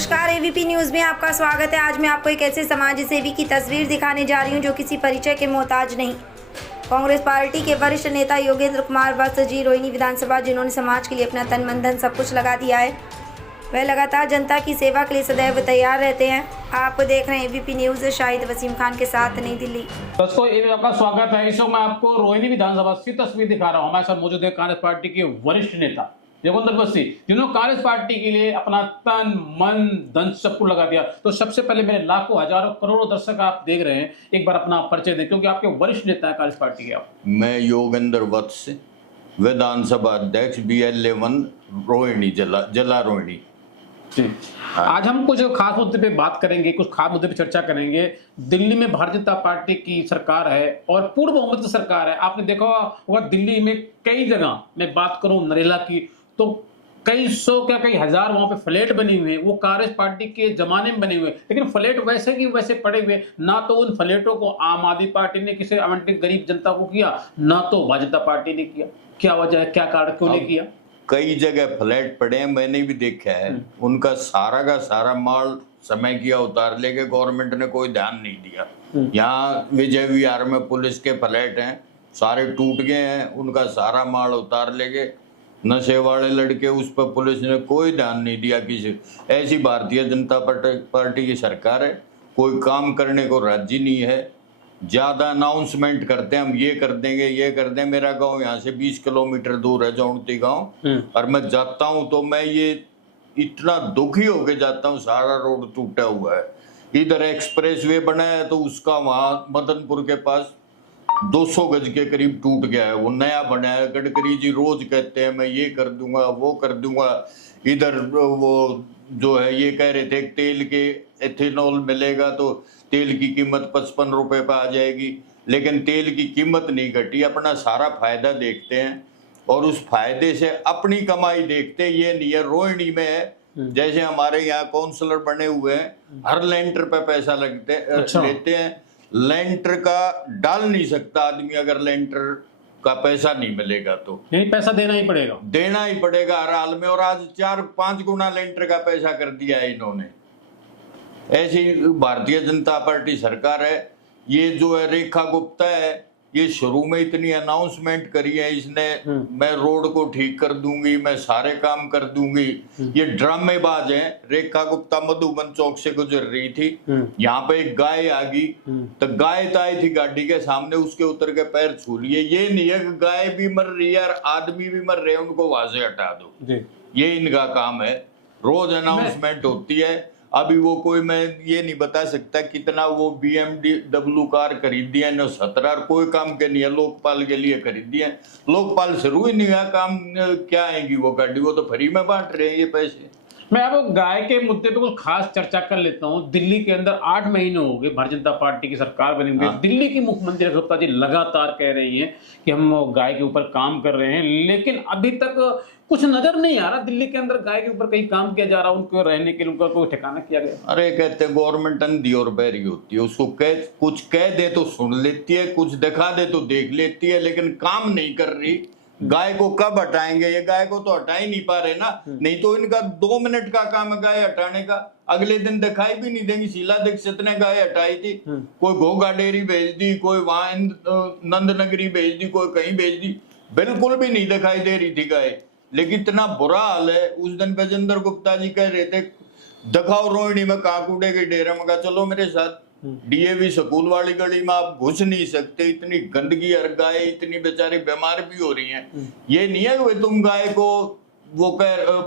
नमस्कार, ABP news में आपका स्वागत है। आज मैं आपको एक ऐसे समाज सेवी की तस्वीर दिखाने जा रही हूं जो किसी परिचय के मोहताज नहीं। कांग्रेस पार्टी के वरिष्ठ नेता योगेंद्र कुमार वत्स जी, रोहिणी विधानसभा, जिन्होंने समाज के लिए अपना तन मन धन सब कुछ लगा दिया है। वह लगातार जनता की सेवा के लिए सदैव तैयार रहते हैं। आप देख रहे हैं एबीपी न्यूज़। शाहिद वसीम खान के साथ, नई दिल्ली। दोस्तों, आपका स्वागत है। इस वक्त मैं आपको रोहिणी विधानसभा की तस्वीर दिखा रहा हूं। हमारे साथ मौजूद है कांग्रेस पार्टी के वरिष्ठ नेता योगेंद्र कुमार, जिन्होंने कांग्रेस पार्टी के लिए अपना तन मन धन सब कुछ लगा दिया। तो सबसे पहले मेरे लाखों हजारों करोड़ों दर्शक आप देख रहे हैं, एक बार अपना परिचय दें, क्योंकि आपके वरिष्ठ नेता है कांग्रेस पार्टी के। आप मैं योगेंद्र वत्स, विधानसभा अध्यक्ष BL11 रोहिणी, जला रोहिणी। आज हम कुछ खास मुद्दे पे बात करेंगे, कुछ खास मुद्दे पे चर्चा करेंगे। दिल्ली में भारतीय जनता पार्टी की सरकार है और पूर्ण बहुमत की सरकार है। आपने देखा होगा दिल्ली में कई जगह, मैं बात करूं नरेला की, तो कई सौ क्या कई हजार वहां पे फ्लैट बने हुए हैं। वो कांग्रेस पार्टी के जमाने में बने हुए, लेकिन फ्लैट वैसे की वैसे पड़े हुए। ना तो उन फ्लैटों को आम आदमी पार्टी ने किसी आवंटित गरीब जनता को किया, ना तो भाजपा जनता पार्टी ने किया। क्या वजह है, क्या कारण, क्यों नहीं किया? कई जगह फ्लैट पड़े हैं, मैंने भी देखा है। उनका सारा का सारा माल समय किया उतार लेके, गवर्नमेंट ने कोई ध्यान नहीं दिया। यहाँ विजय विहार में पुलिस के फ्लैट हैं, सारे टूट गए हैं, उनका सारा माल उतार लेके। नशे वाले लड़के, उस पर पुलिस ने कोई ध्यान नहीं दिया किसी। ऐसी भारतीय जनता पार्टी की सरकार है, कोई काम करने को राजी नहीं है। ज्यादा अनाउंसमेंट करते हैं, हम ये कर देंगे, ये कर दें। मेरा गांव यहाँ से 20 किलोमीटर दूर है, जौनती गांव, और मैं जाता हूँ तो मैं ये इतना दुखी होके जाता हूँ। सारा रोड टूटा हुआ है। इधर एक्सप्रेस वे बना है तो उसका वहाँ मदनपुर के पास 200 गज के करीब टूट गया है, वो नया बना है। गडकरी जी रोज कहते हैं मैं ये कर दूंगा, वो कर दूंगा। इधर वो जो है ये कह रहे थे तेल के एथेनॉल मिलेगा तो तेल की कीमत 55 रुपए पे आ जाएगी, लेकिन तेल की कीमत नहीं घटी। अपना सारा फायदा देखते हैं और उस फायदे से अपनी कमाई देखते। ये नहीं है रोहिणी में है, जैसे हमारे यहाँ काउंसलर बने हुए हैं, हर लेंटर पे पैसा लेते हैं। लेंटर का डाल नहीं सकता आदमी, अगर लेंटर का पैसा नहीं मिलेगा तो नहीं, पैसा देना ही पड़ेगा, देना ही पड़ेगा हर हाल में। और आज 4-5 गुना लेंटर का पैसा कर दिया है इन्होंने। ऐसी भारतीय जनता पार्टी सरकार है। ये जो है रेखा गुप्ता है, ये शुरू में इतनी अनाउंसमेंट करी है इसने, मैं रोड को ठीक कर दूंगी, मैं सारे काम कर दूंगी। ये ड्रामेबाज है। रेखा गुप्ता मधुबन चौक से गुजर रही थी, यहाँ पे एक गाय आ गई, तो गाय तो आई थी गाड़ी के सामने, उसके उतर के पैर छू लिए। ये नहीं है कि गाय भी मर रही है और आदमी भी मर रहे हैं, उनको वहां से हटा दो। ये इनका काम है। रोज अनाउंसमेंट होती है। अभी वो कोई, मैं ये नहीं बता सकता कितना वो BMW कार खरीदी है, 17 कोई काम के नहीं है, लोकपाल के लिए खरीदी है। लोकपाल शुरू ही नहीं हुआ काम, क्या आएगी वो गाड़ी? वो तो फ्री में बांट रहे हैं ये पैसे। मैं अब गाय के मुद्दे पे कुछ खास चर्चा कर लेता हूँ। दिल्ली के अंदर 8 महीने हो गए भारतीय जनता पार्टी की सरकार बनी हुई है। दिल्ली की मुख्यमंत्री रेखा गुप्ता जी लगातार कह रही हैं कि हम गाय के ऊपर काम कर रहे हैं, लेकिन अभी तक कुछ नजर नहीं आ रहा। दिल्ली के अंदर गाय के ऊपर कहीं काम किया जा रहा, उनको रहने के लिए उनका कोई ठिकाना किया गया? अरे कहते हैं गवर्नमेंट अंधी और बहरी होती है। उसको कुछ कह दे तो सुन लेती है, कुछ दिखा दे तो देख लेती है, लेकिन काम नहीं कर रही। गाय को कब हटाएंगे? ये गाय को तो हटा ही नहीं पा रहे ना। नहीं तो इनका 2 मिनट का काम है गाय हटाने का, अगले दिन दिखाई भी नहीं देंगी। शीला दीक्षित ने गाय हटाई थी, कोई घोघा डेयरी भेज दी, कोई वहां नंदनगरी भेज दी, कोई कहीं भेज दी, बिल्कुल भी नहीं दिखाई दे रही थी गाय। लेकिन इतना बुरा हाल है। उस दिन विजेंद्र गुप्ता जी कह रहे थे दिखाओ रोहिणी में कहाँ कूड़े के डेरे में। कहा चलो मेरे साथ, DAV स्कूल वाली गली में आप घुस नहीं सकते, इतनी गंदगी। और गाय इतनी बेचारी बीमार भी हो रही हैं। ये नहीं है कि तुम गाय को वो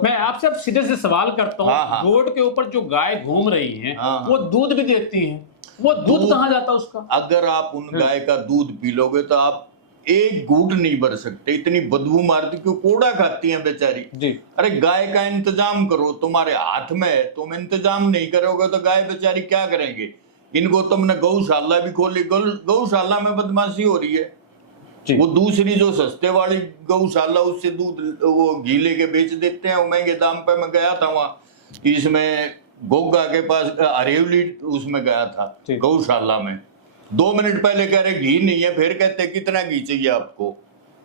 मैं आपसे अब सीधे से सवाल करता हूँ। रोड के ऊपर जो गाय घूम रही है, वो दूध भी देती है, वो दूध कहाँ जाता है उसका? अगर आप उन गाय का दूध पी लोगे तो आप एक घूंट नहीं भर सकते, इतनी बदबू मारती, क्यों कोड़ा खाती हैं बेचारी जी। अरे गाय का इंतजाम करो, तुम्हारे हाथ में है। तुम इंतजाम नहीं करोगे तो गाय बेचारी क्या करेंगे? इनको तुमने गौशाला भी खोली, गौशाला में बदमाशी हो रही है। वो दूसरी जो सस्ते वाली गौशाला, उससे दूध वो घी लेके बेच देते हैं, वो महंगे दाम पे। मैं गया था वहां, इसमें गोगा के पास अरेवली, उसमें गया था गौशाला में। 2 मिनट पहले कह रहे घी नहीं है, फिर कहते कितना घी चाहिए आपको?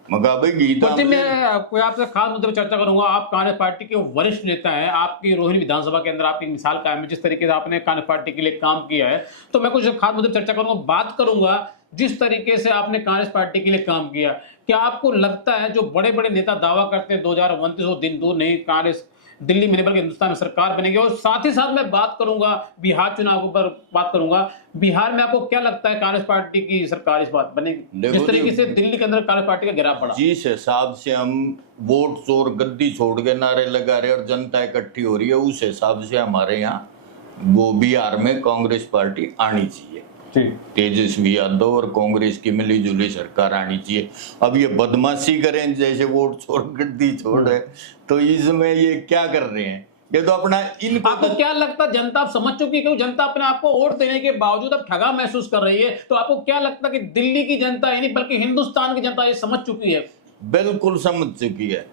मगा भाई गीता कुछ मैं कोई आपसे खास मुद्दे पर चर्चा करूंगा। आप कांग्रेस पार्टी के वरिष्ठ नेता हैं, आपकी रोहिणी विधानसभा के अंदर आपकी मिसाल कायम है जिस तरीके से आपने कांग्रेस पार्टी के लिए काम किया है। तो मैं कुछ खास मुद्दे पर चर्चा करूंगा, बात करूंगा जिस तरीके से आपने कांग्रेस पार्टी के लिए काम किया। क्या आपको लगता है जो बड़े बड़े नेता दावा करते हैं 2029 दिन दूर नहीं, कांग्रेस दिल्ली में नहीं बल्कि हिंदुस्तान में सरकार बनेगी, और साथ ही साथ मैं बात करूंगा बिहार चुनाव पर बात करूंगा, बिहार में आपको क्या लगता है कांग्रेस पार्टी की सरकार इस बात बनेगी जिस तरीके से दिल्ली के अंदर कांग्रेस पार्टी का गिराव पड़ा? जिस हिसाब से हम वोट चोर गद्दी छोड़ के नारे लगा रहे और जनता इकट्ठी हो रही है, उस हिसाब से हमारे यहाँ वो बिहार में कांग्रेस पार्टी आनी चाहिए, तेजस्वी यादव और कांग्रेस की मिली जुली सरकार आनी चाहिए। अब ये बदमाशी करें जैसे वोट चोर गद्दी छोड़ है, तो इसमें ये क्या कर रहे हैं? ये तो अपना इनको आपको क्या लगता है जनता आप समझ चुकी है, जनता अपने आप को वोट देने के बावजूद अब ठगा महसूस कर रही है, तो आपको क्या लगता है कि दिल्ली की जनता ही नहीं बल्कि हिंदुस्तान की जनता ये समझ चुकी है? बिल्कुल समझ चुकी है।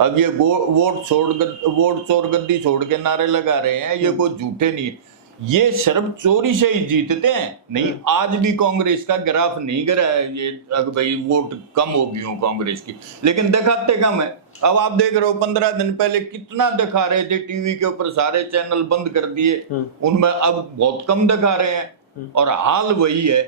अब ये वोट चोर गद्दी छोड़ के नारे लगा रहे हैं, ये कोई झूठे नहीं है, ये सिर्फ चोरी से ही जीतते हैं। नहीं, आज भी कांग्रेस का ग्राफ नहीं गिरा है ये भाई वोट कम हो गई हो कांग्रेस की, लेकिन दिखाते कम है। अब आप देख रहे हो 15 दिन पहले कितना दिखा रहे थे टीवी के ऊपर, सारे चैनल बंद कर दिए, उनमें अब बहुत कम दिखा रहे हैं, और हाल वही है,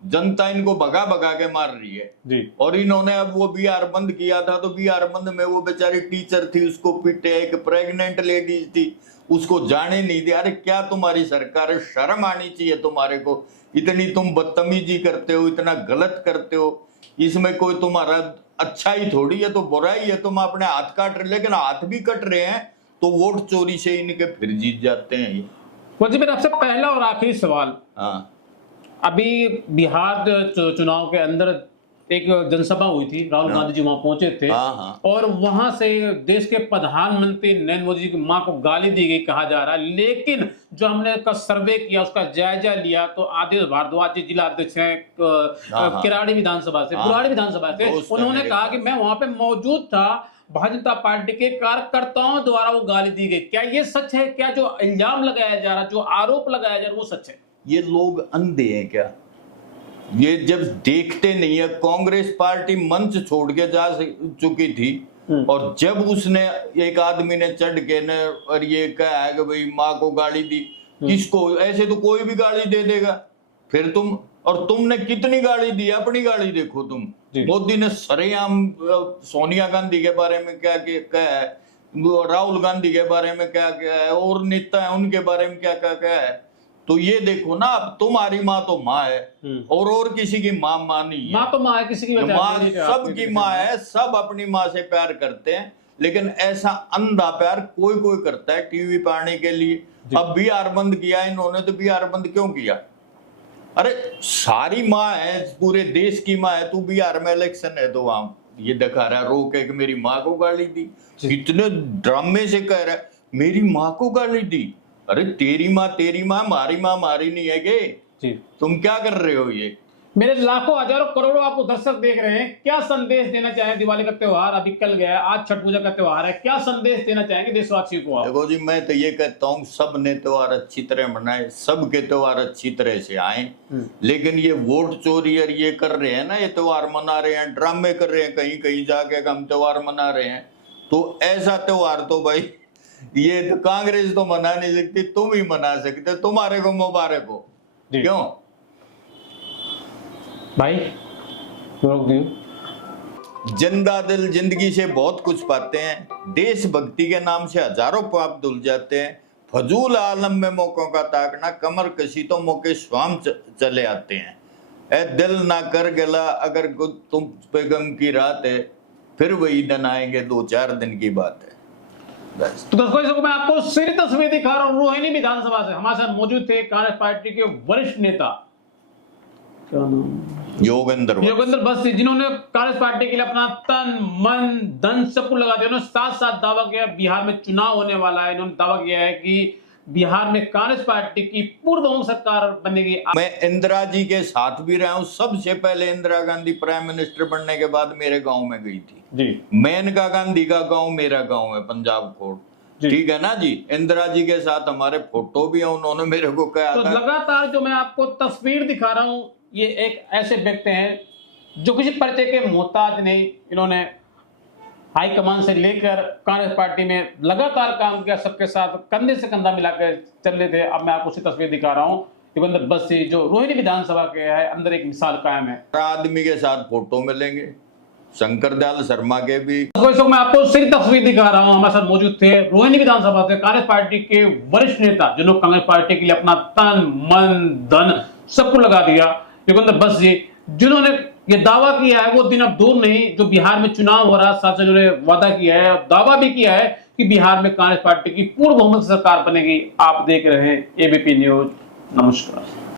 जनता इनको भगा भगा के मार रही है जी। और इन्होंने अब वो बिहार बंद किया था, तो बिहार बंद में वो बेचारी टीचर थी उसको पीटे, एक प्रेग्नेंट लेडीज थी उसको जाने नहीं दिया। अरे क्या तुम्हारी सरकार है, शर्म आनी चाहिए तुम्हारे को, इतनी तुम बदतमीजी करते हो, इतना गलत करते हो, इसमें कोई तुम्हारा अच्छा ही थोड़ी है, तो बुरा ही है। तुम अपने हाथ काट रहे, लेकिन हाथ भी कट रहे हैं तो वोट चोरी से इनके फिर जीत जाते हैं ये। वजीर आपसे पहला और आखिरी सवाल, हाँ, अभी बिहार चुनाव के अंदर एक जनसभा हुई थी, राहुल गांधी जी वहां पहुंचे थे, और वहां से देश के प्रधानमंत्री नरेंद्र मोदी जी की मां को गाली दी गई कहा जा रहा है, लेकिन जो हमने का सर्वे किया उसका जायजा लिया तो आदित्य भारद्वाज जी जिला अध्यक्ष हैं किराड़ी विधानसभा से, बुराड़ी विधानसभा से, उन्होंने कहा कि मैं वहां पे मौजूद था, भारतीय जनता पार्टी के कार्यकर्ताओं द्वारा वो गाली दी गई। क्या ये सच है? क्या जो इल्जाम लगाया जा रहा, जो आरोप लगाया जा रहा, वो सच है? ये लोग अंधे हैं क्या? ये जब देखते नहीं है, कांग्रेस पार्टी मंच छोड़ के जा चुकी थी, और जब उसने एक आदमी ने चढ़ के न और ये कहा है कि भाई माँ को गाली दी, किसको? ऐसे तो कोई भी गाली दे देगा। फिर तुमने कितनी गाली दी, अपनी गाली देखो तुम। मोदी ने सरेआम सोनिया गांधी के बारे में क्या कहा है, राहुल गांधी के बारे में क्या क्या है, और नेता है उनके बारे में क्या क्या क्या है। तो ये देखो ना, अब तुम्हारी माँ तो माँ है, और किसी की माँ नहीं है। माँ तो माँ है, किसी की माँ सबकी माँ है, सब अपनी माँ से प्यार करते हैं, लेकिन ऐसा अंधा प्यार कोई कोई करता है टीवी पे आने के लिए। अब बिहार बंद किया इन्होंने, तो बिहार बंद क्यों किया? अरे सारी माँ है, पूरे देश की माँ है, तू बिहार में इलेक्शन है तो वहां ये दिखा रहा है रो के कि मेरी माँ को गाली दी, इतने ड्रामे से कह रहा है मेरी माँ को गाली दी। अरे तेरी माँ मारी नहीं है के? तुम क्या कर रहे हो? ये मेरे लाखों हजारों करोड़ों आपको दर्शक देख रहे हैं, क्या संदेश देना चाहें? दिवाली का त्योहार अभी कल गया, आज छठ पूजा का त्योहार है, क्या संदेश देना चाहेंगे देशवासियों को? देखो जी, मैं तो ये कहता हूँ सब ने त्योहार अच्छी तरह मनाए, सबके त्योहार अच्छी तरह से आए, लेकिन ये वोट चोरी और ये कर रहे हैं ना, ये त्योहार मना रहे हैं, ड्रामे कर रहे हैं, कहीं कहीं जाके हम त्योहार मना रहे हैं, तो ऐसा त्योहार तो भाई ये तो कांग्रेस तो मना नहीं सकती, तुम ही मना सकते, तुम्हारे को मुबारक हो। क्यों भाई? जिंदा दिल जिंदगी से बहुत कुछ पाते हैं, देशभक्ति के नाम से हजारों पाप धुल जाते हैं, फजूल आलम में मौकों का ताकना, कमर कशी तो मौके स्वाम चले आते हैं। ए दिल ना कर गला अगर तुम पे गम की रात है, फिर वही दिन आएंगे 2-4 दिन की बात है। बस। तो दर्शकों मैं आपको सीधी तस्वीर दिखा रहा हूं रोहिणी विधानसभा से। हमारे साथ मौजूद थे कांग्रेस पार्टी के वरिष्ठ नेता योगेंद्र बस, जिन्होंने कांग्रेस पार्टी के लिए अपना तन मन धन सब कुछ लगा दिया। उन्होंने साथ साथ दावा किया बिहार में चुनाव होने वाला है। इन्होंने दावा किया है कि बिहार में कांग्रेस पार्टी की पूर्ण सरकार बनेगी। मैं इंदिरा जी के साथ भी रहा हूं। सबसे पहले इंदिरा गांधी प्राइम मिनिस्टर बनने के बाद मेरे गांव में गई थी जी। मेनका गांधी का गांव मेरा गांव है, पंजाब कोट, ठीक है ना जी। इंदिरा जी के साथ हमारे फोटो भी है, उन्होंने मेरे को कहा तो था। लगातार जो मैं आपको तस्वीर दिखा रहा हूं, ये एक ऐसे व्यक्ति हैं जो किसी परिचय के मोहताज नहीं, इन्होंने हाईकमान से लेकर कांग्रेस पार्टी में लगातार काम किया, सबके साथ कंधे से कंधा मिलाकर चल रहे थे। अब मैं आपको उसी तस्वीर दिखा रहा हूँ, योगेंद्र बस्सी जो रोहिणी विधानसभा के है, अंदर एक मिसाल कायम है। आदमी के साथ फोटो मिलेंगे, शंकर दयाल शर्मा के भी। तो मैं आपको सिर्फ तस्वीर दिखा रहा हूं, हमारे साथ मौजूद थे रोहिणी विधानसभा से कांग्रेस पार्टी के वरिष्ठ नेता, जिन्होंने कांग्रेस पार्टी के लिए अपना तन मन धन सब कुछ लगा दिया, योगेंद्र बस्सी, जिन्होंने ये दावा किया है, वो दिन अब दूर नहीं जो बिहार में चुनाव हो रहा, साथ उन्होंने वादा किया है, दावा भी किया है कि बिहार में कांग्रेस पार्टी की पूर्ण बहुमत सरकार बनेगी। आप देख रहे हैं एबीपी न्यूज। नमस्कार।